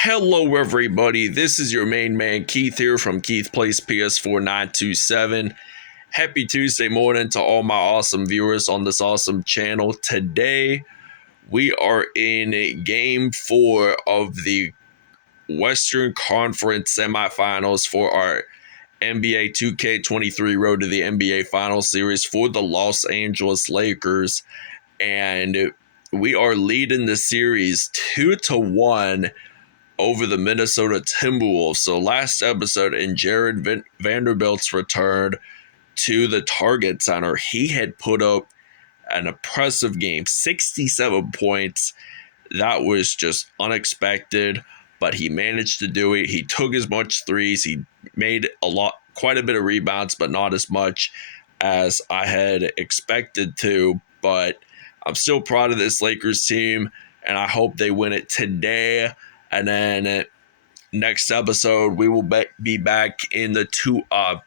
Hello everybody, this is your main man Keith here from Keith Plays PS4 927. Happy Tuesday morning to all my awesome viewers on this awesome channel. Today we are in game 4 of the Western Conference semifinals for our NBA 2K23 Road to the NBA Finals series for the Los Angeles Lakers, and we are leading the series 2-1 over the Minnesota Timberwolves. So last episode, in Jared Vanderbilt's return to the Target Center, he had put up an impressive game, 67 points. That was just unexpected, but he managed to do it. He took as much threes. He made quite a bit of rebounds, but not as much as I had expected to. But I'm still proud of this Lakers team, and I hope they win it today. And then next episode, we will be back in the 2-1-3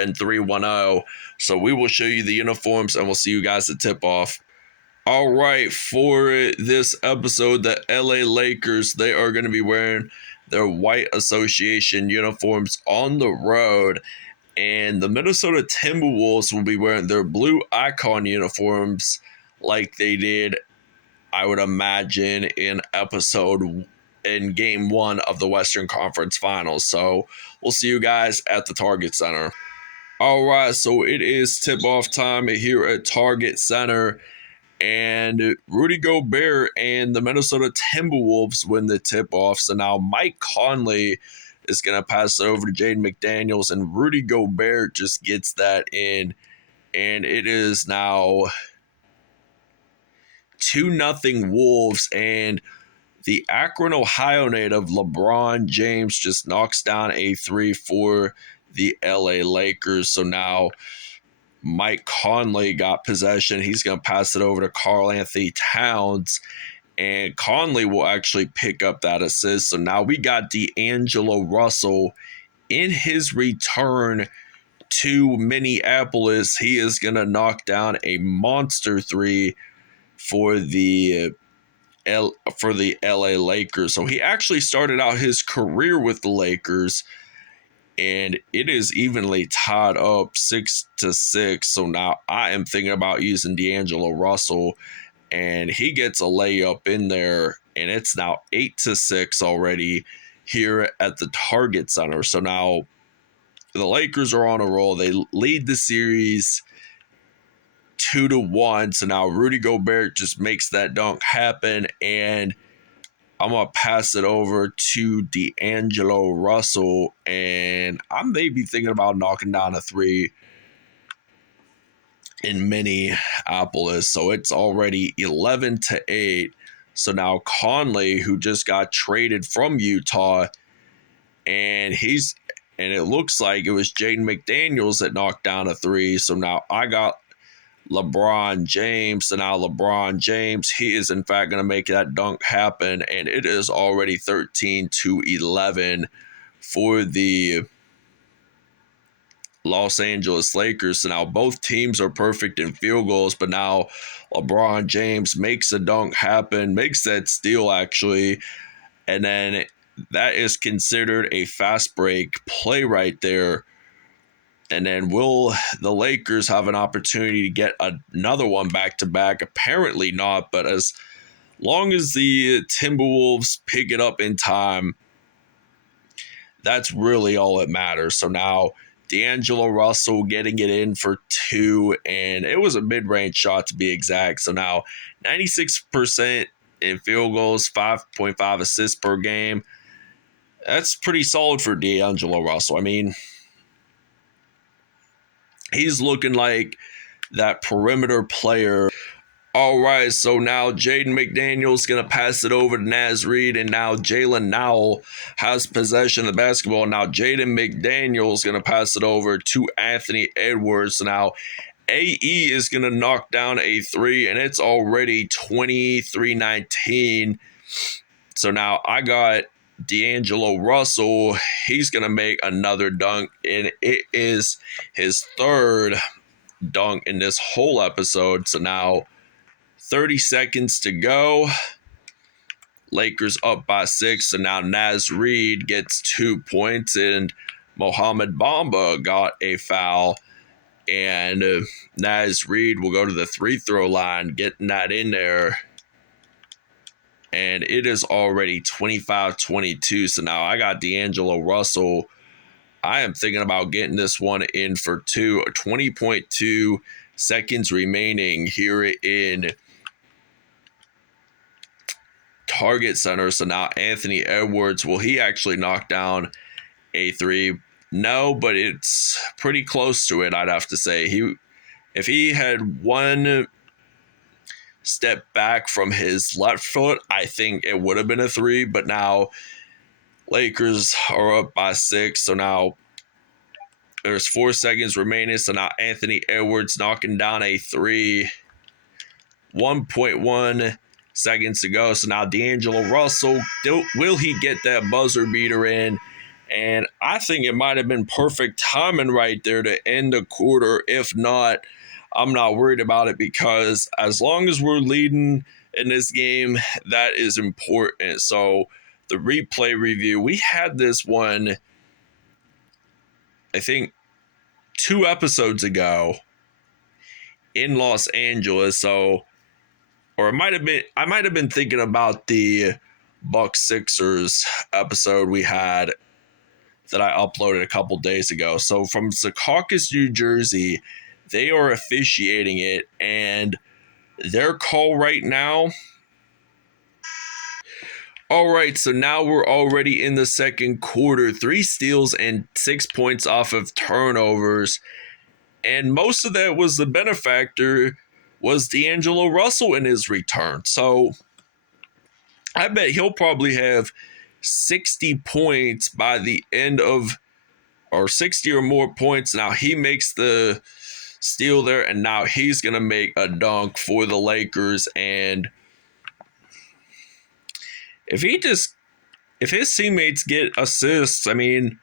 and 3-1-0. So we will show you the uniforms, and we'll see you guys at tip-off. All right, for this episode, the LA Lakers, they are going to be wearing their white association uniforms on the road. And the Minnesota Timberwolves will be wearing their blue icon uniforms like they did, I would imagine, in game 1 of the Western Conference Finals. So we'll see you guys at the Target Center. All right, so it is tip-off time here at Target Center, and Rudy Gobert and the Minnesota Timberwolves win the tip-off. So now Mike Conley is going to pass it over to Jaden McDaniels, and Rudy Gobert just gets that in, and it is now 2-0 Wolves, and the Akron, Ohio native LeBron James just knocks down a 3 for the LA Lakers. So now Mike Conley got possession. He's going to pass it over to Karl Anthony Towns, and Conley will actually pick up that assist. So now we got D'Angelo Russell in his return to Minneapolis. He is going to knock down a monster 3 for the LA Lakers. So he actually started out his career with the Lakers, and it is evenly tied up 6-6. So now I am thinking about using D'Angelo Russell, and he gets a layup in there, and it's now 8-6 already here at the Target Center. So now the Lakers are on a roll. They lead the series 2-1. So now Rudy Gobert just makes that dunk happen, and I'm going to pass it over to D'Angelo Russell, and I may be thinking about knocking down a 3 in Minneapolis. So it's already 11-8. So now Conley, who just got traded from Utah, and it looks like it was Jaden McDaniels that knocked down a 3. So now I got LeBron James, and now LeBron James, he is in fact going to make that dunk happen, and it is already 13-11 for the Los Angeles Lakers. So now both teams are perfect in field goals, but now LeBron James makes a dunk happen, makes that steal actually, and then that is considered a fast break play right there. And then will the Lakers have an opportunity to get another one back-to-back? Apparently not, but as long as the Timberwolves pick it up in time, that's really all that matters. So now D'Angelo Russell getting it in for 2, and it was a mid-range shot to be exact. So now 96% in field goals, 5.5 assists per game. That's pretty solid for D'Angelo Russell. I mean, he's looking like that perimeter player. All right, so now Jaden McDaniels going to pass it over to Naz Reid, and now Jalen Nowell has possession of the basketball. Now Jaden McDaniels going to pass it over to Anthony Edwards. Now AE is going to knock down a 3, and it's already 23-19. So now I got D'Angelo Russell. He's going to make another dunk, and it is his 3rd dunk in this whole episode. So now 30 seconds to go. Lakers up by 6. So now Naz Reid gets 2 points, and Mohamed Bamba got a foul. And Naz Reid will go to the free throw line, getting that in there. And it is already 25-22. So now I got D'Angelo Russell. I am thinking about getting this one in for 20.2 seconds remaining here in Target Center. So now Anthony Edwards, will he actually knock down a 3? No, but it's pretty close to it, I'd have to say. If he had one step back from his left foot, I think it would have been a 3, but now Lakers are up by 6, so now there's 4 seconds remaining. So now Anthony Edwards knocking down a 3. 1.1 seconds to go. So now D'Angelo Russell, will he get that buzzer beater in? And I think it might have been perfect timing right there to end the quarter. If not, I'm not worried about it, because as long as we're leading in this game, that is important. So the replay review, we had this one, I think, 2 episodes ago in Los Angeles. So, or I might have been thinking about the Bucks Sixers episode we had that I uploaded a couple days ago. So from Secaucus, New Jersey, they are officiating it, and their call right now. All right, so now we're already in the second quarter. 3 steals and 6 points off of turnovers. And most of that was the benefactor was D'Angelo Russell in his return. So I bet he'll probably have 60 points by the end of, or 60 or more points. Now he makes the steal there, and now he's going to make a dunk for the Lakers. And if his teammates get assists, I mean,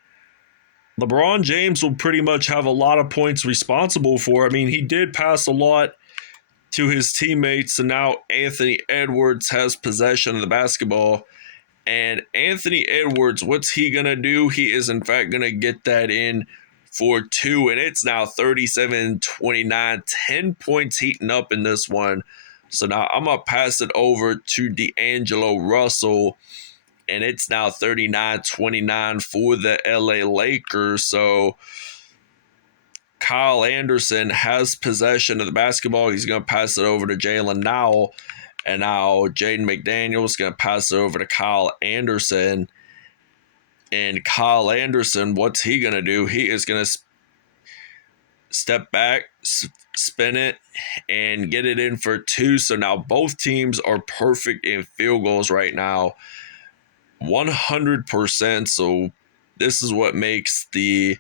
LeBron James will pretty much have a lot of points responsible for. I mean, he did pass a lot to his teammates, and now Anthony Edwards has possession of the basketball. And Anthony Edwards, what's he going to do? He is, in fact, going to get that in for 2, and it's now 37-29, 10 points heating up in this one. So now I'm going to pass it over to D'Angelo Russell, and it's now 39-29 for the LA Lakers. So Kyle Anderson has possession of the basketball. He's going to pass it over to Jalen Nowell. And now Jaden McDaniels is going to pass it over to Kyle Anderson. And Kyle Anderson, what's he going to do? He is going to step back, spin it, and get it in for 2. So now both teams are perfect in field goals right now. 100%. So this is what makes the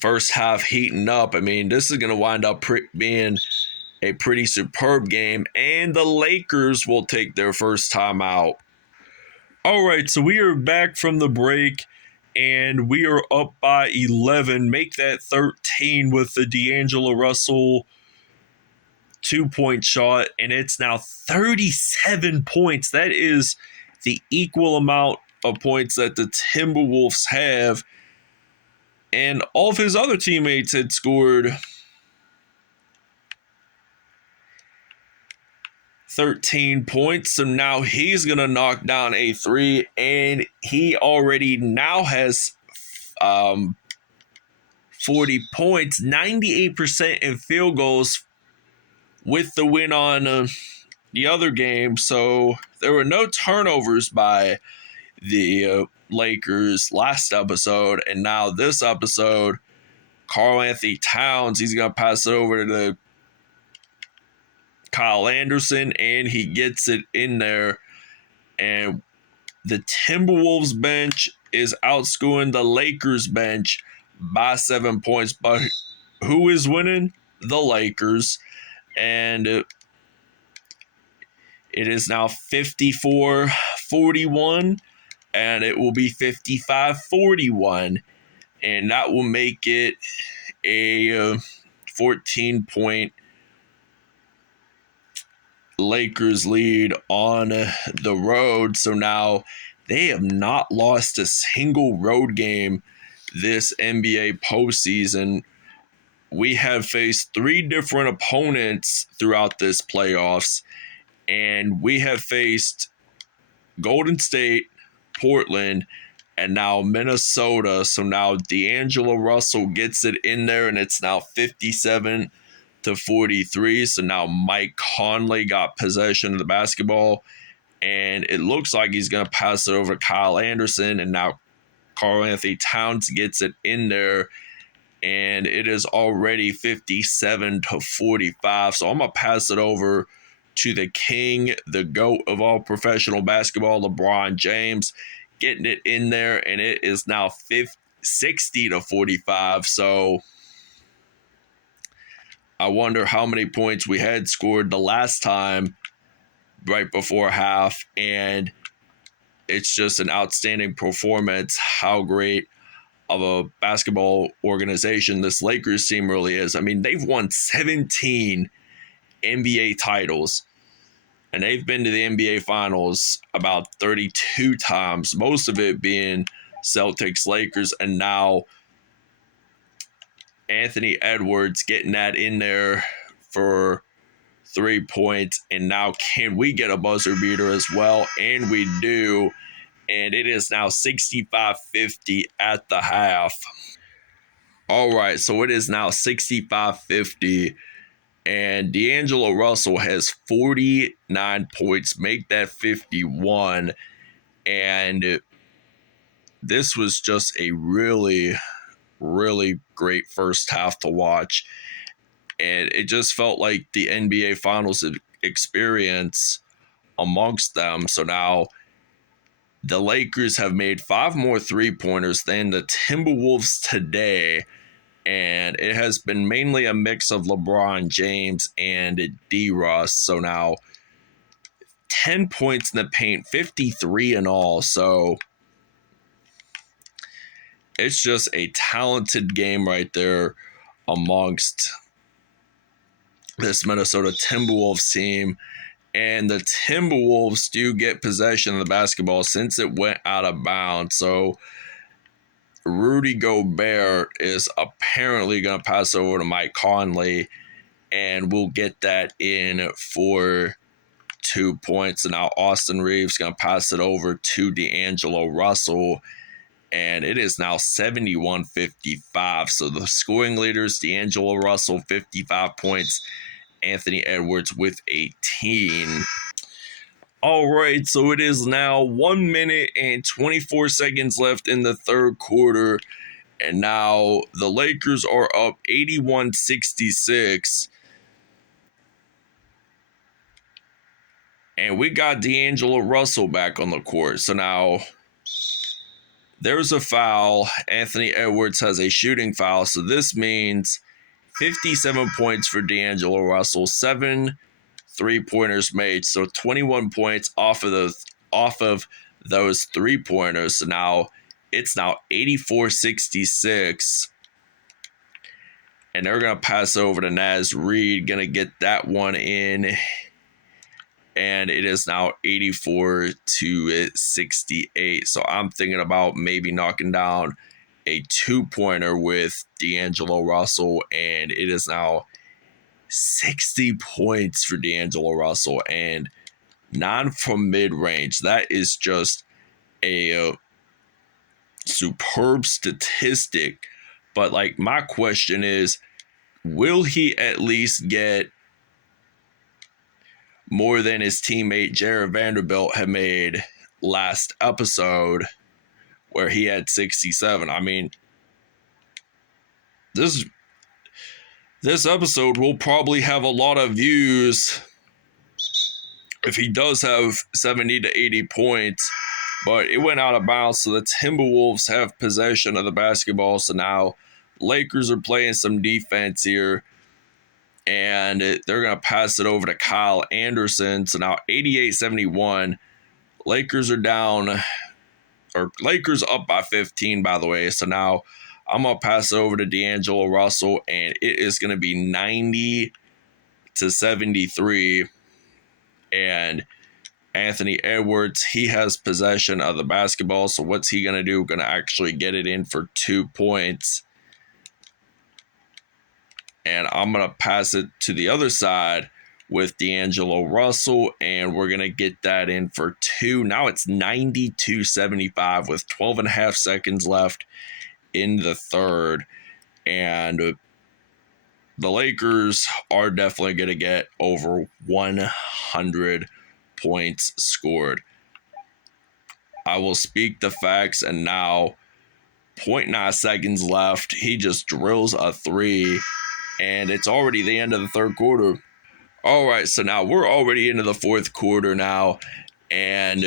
first half heating up. I mean, this is going to wind up being a pretty superb game, and the Lakers will take their first time out. All right, so we are back from the break, and we are up by 11. Make that 13 with the D'Angelo Russell 2-point shot, and it's now 37 points. That is the equal amount of points that the Timberwolves have. And all of his other teammates had scored 13 points. So now he's going to knock down a 3. And he already now has 40 points, 98% in field goals with the win on the other game. So there were no turnovers by the Lakers last episode, and now this episode, Karl Anthony Towns, he's going to pass it over to Kyle Anderson, and he gets it in there. And the Timberwolves bench is outscoring the Lakers bench by 7 points, but who is winning? The Lakers. And it is now 54-41. And it will be 55-41, and that will make it a 14-point Lakers lead on the road. So now they have not lost a single road game this NBA postseason. We have faced 3 different opponents throughout this playoffs, and we have faced Golden State, Portland, and now Minnesota. So now D'Angelo Russell gets it in there, and it's now 57-43. So now Mike Conley got possession of the basketball, and it looks like he's going to pass it over to Kyle Anderson, and now Karl-Anthony Towns gets it in there, and it is already 57-45. So I'm going to pass it over to the king, the GOAT of all professional basketball, LeBron James, getting it in there, and it is now 60-45. So I wonder how many points we had scored the last time right before half, and it's just an outstanding performance. How great of a basketball organization this Lakers team really is. I mean, they've won 17 NBA titles, and they've been to the NBA Finals about 32 times, most of it being Celtics, Lakers, and now Anthony Edwards getting that in there for 3 points. And now can we get a buzzer beater as well? And we do. And it is now 65-50 at the half. All right, so it is now 65-50. And D'Angelo Russell has 49 points, make that 51. And this was just a really, really great first half to watch. And it just felt like the NBA Finals experience amongst them. So now the Lakers have made 5 more three-pointers than the Timberwolves today. And it has been mainly a mix of LeBron James and DRuss. So now 10 points in the paint, 53 in all. So it's just a talented game right there amongst this Minnesota Timberwolves team. And the Timberwolves do get possession of the basketball since it went out of bounds. So Rudy Gobert is apparently going to pass over to Mike Conley, and we'll get that in for 2 points. And now Austin Reeves going to pass it over to D'Angelo Russell, and it is now 71-55. So the scoring leaders, D'Angelo Russell, 55 points, Anthony Edwards with 18. All right, so it is now 1 minute and 24 seconds left in the third quarter, and now the Lakers are up 81-66. And we got D'Angelo Russell back on the court. So now there's a foul. Anthony Edwards has a shooting foul, so this means 57 points for D'Angelo Russell, 7 3-pointers made, so 21 points off of those 3-pointers. So now it's now 84-66, and they're gonna pass over to Naz Reid, gonna get that one in, and it is now 84-68. So I'm thinking about maybe knocking down a 2-pointer with D'Angelo Russell, and it is now 60 points for D'Angelo Russell and 9 from mid-range. That is just a superb statistic. But like, my question is, will he at least get more than his teammate Jared Vanderbilt had made last episode, where he had 67? I mean, this episode will probably have a lot of views if he does have 70 to 80 points, but it went out of bounds, so the Timberwolves have possession of the basketball. So now Lakers are playing some defense here, and they're going to pass it over to Kyle Anderson. So now 88-71. Lakers are down, or Lakers up by 15, by the way. So now I'm going to pass it over to D'Angelo Russell, and it is going to be 90-73. And Anthony Edwards, he has possession of the basketball. So what's he going to do? Going to actually get it in for 2 points. And I'm going to pass it to the other side with D'Angelo Russell, and we're going to get that in for 2. Now it's 92-75 with 12 and a half seconds left in the third. And the Lakers are definitely going to get over 100 points scored. I will speak the facts, and now 0.9 seconds left. He just drills a 3, and it's already the end of the third quarter. All right, so now we're already into the fourth quarter now, and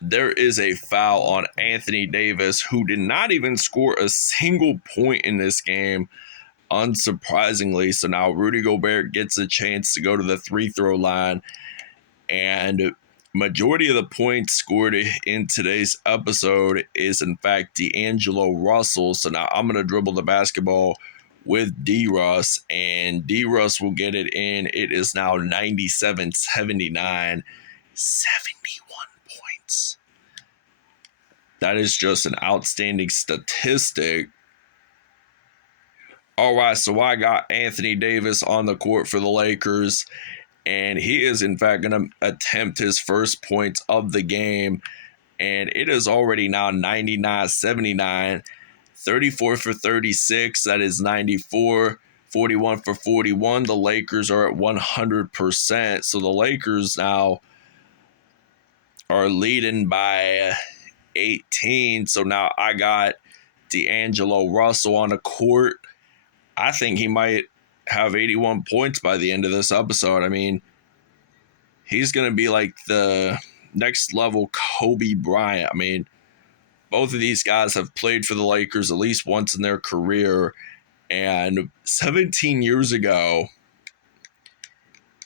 there is a foul on Anthony Davis, who did not even score a single point in this game, unsurprisingly. So now Rudy Gobert gets a chance to go to the free throw line, and majority of the points scored in today's episode is, in fact, D'Angelo Russell. So now I'm going to dribble the basketball with DRuss, and DRuss will get it in. It is now 97-79, 71 points. That is just an outstanding statistic. All right, so I got Anthony Davis on the court for the Lakers, and he is, in fact, going to attempt his first points of the game, and it is already now 99-79. 34 for 36, that is 94. 41 for 41, the Lakers are at 100%. So the Lakers now are leading by 18. So now I got D'Angelo Russell on the court. I think he might have 81 points by the end of this episode. I mean, he's going to be like the next level Kobe Bryant. I mean, both of these guys have played for the Lakers at least once in their career. And 17 years ago,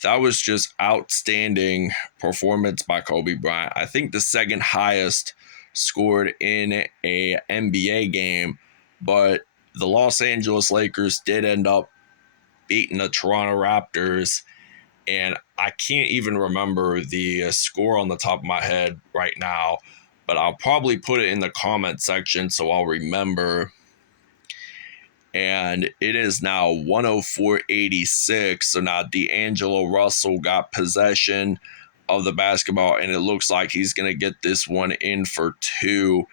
that was just outstanding performance by Kobe Bryant. I think the second highest scored in a NBA game. But the Los Angeles Lakers did end up beating the Toronto Raptors. And I can't even remember the score on the top of my head right now, but I'll probably put it in the comment section so I'll remember. And it is now 104-86. So now D'Angelo Russell got possession of the basketball, and it looks like he's going to get this one in for 2.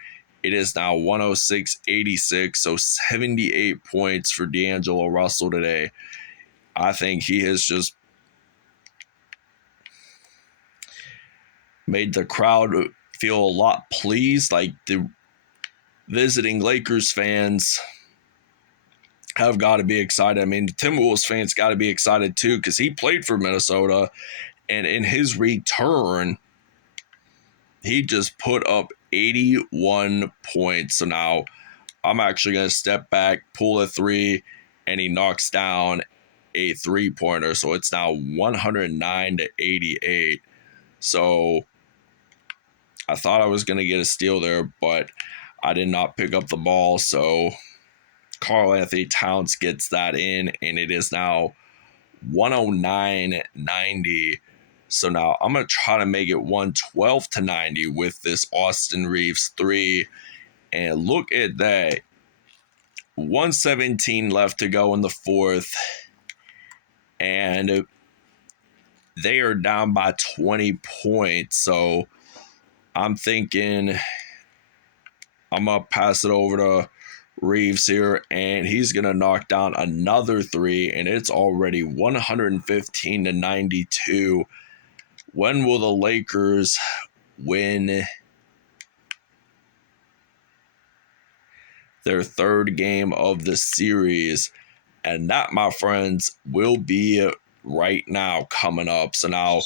It is now 106-86. So 78 points for D'Angelo Russell today. I think he has just made the crowd feel a lot pleased. Like, the visiting Lakers fans have got to be excited. I mean, the Timberwolves fans got to be excited too, because he played for Minnesota, and in his return, he just put up 81 points. So now I'm actually going to step back, pull a 3, and he knocks down a 3-pointer. So it's now 109-88. So I thought I was going to get a steal there, but I did not pick up the ball. So Karl Anthony Towns gets that in, and it is now 109-90. So now I'm going to try to make it 112-90 with this Austin Reeves 3. And look at that. 117 left to go in the fourth. And they are down by 20 points. So I'm thinking I'm going to pass it over to Reeves here, and he's going to knock down another 3, and it's already 115-92. When will the Lakers win their third game of the series? And that, my friends, will be right now coming up. So now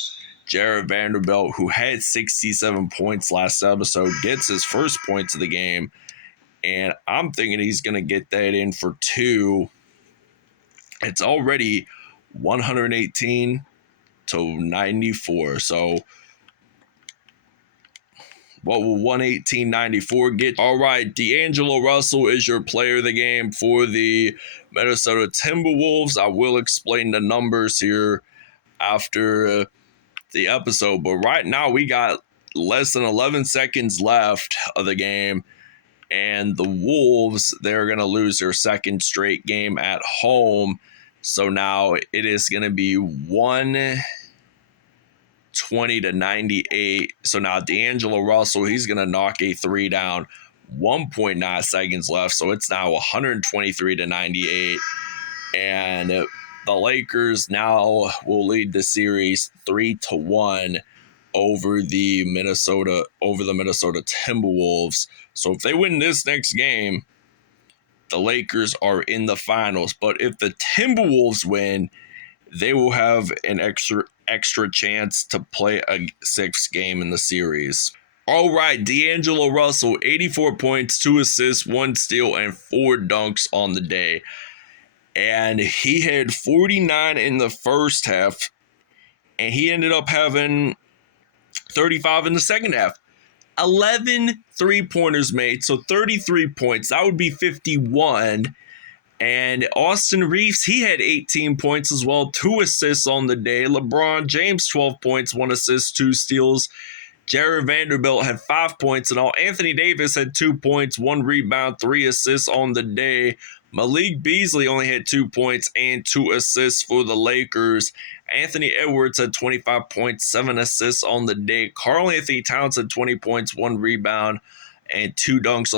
Jared Vanderbilt, who had 67 points last episode, gets his first points of the game. And I'm thinking he's going to get that in for 2. It's already 118-94. So what will 118-94 get? All right, D'Angelo Russell is your player of the game for the Minnesota Timberwolves. I will explain the numbers here after the episode. But right now we got less than 11 seconds left of the game. And the Wolves, they're going to lose their second straight game at home. So now it is going to be 120-98. So now D'Angelo Russell, he's going to knock a three down. 1.9 seconds left. So it's now 123-98. And the Lakers now will lead the series 3-1 over the Minnesota Timberwolves. So if they win this next game, the Lakers are in the finals. But if the Timberwolves win, they will have an extra chance to play a sixth game in the series. All right, D'Angelo Russell, 84 points, 2 assists, 1 steal, and 4 dunks on the day. And he had 49 in the first half, and he ended up having 35 in the second half. 11 three-pointers made, so 33 points. That would be 51. And Austin Reeves, he had 18 points as well, 2 assists on the day. LeBron James, 12 points, 1 assist, 2 steals. Jared Vanderbilt had 5 points in all. Anthony Davis had 2 points, 1 rebound, 3 assists on the day. Malik Beasley only had 2 points and 2 assists for the Lakers. Anthony Edwards had 25 points, 7 assists on the day. Karl Anthony Towns had 20 points, 1 rebound, and 2 dunks